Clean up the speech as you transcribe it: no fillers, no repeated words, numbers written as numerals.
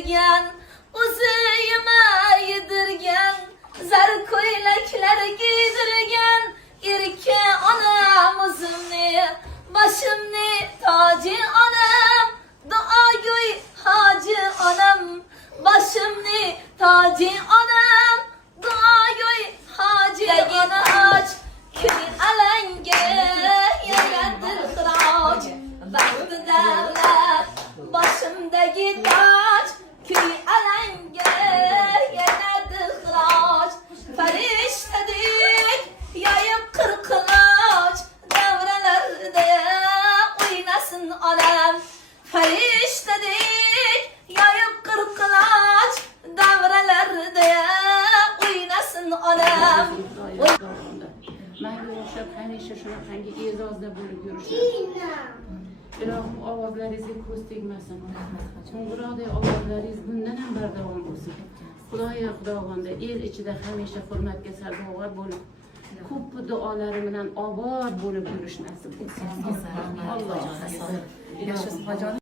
giydirgen, uzuyuma yedirgen, zar ko'ylaklar giydirgen, erke anamızımni, başımni tacı anam, duagoy hacı anam, başımni tacı anam, duagoy hacı anam. Köy alenge yaradır hıraç, baktı devlet başımdaki taç. Köy alenge yaradır hıraç, feriştedik yayıp kırkılaç, devrelerde oynasın alem. Feriştedik yayıp kırkılaç, devrelerde oynasın alem. Menga o'xshab hamisha shunaqangi e'zozda bo'lib yurishadi. Ilohim ovozlaringizga ko'z tegmasin. Qo'ng'iroqdek ovozlaringiz bundan ham bardavom bo'lsin. Xudoyo Xudogonda el ichida hamisha hurmatga sazovor bo'lib, ko'p duolari bilan obod bo'lib yurish nasib etsin. Alloh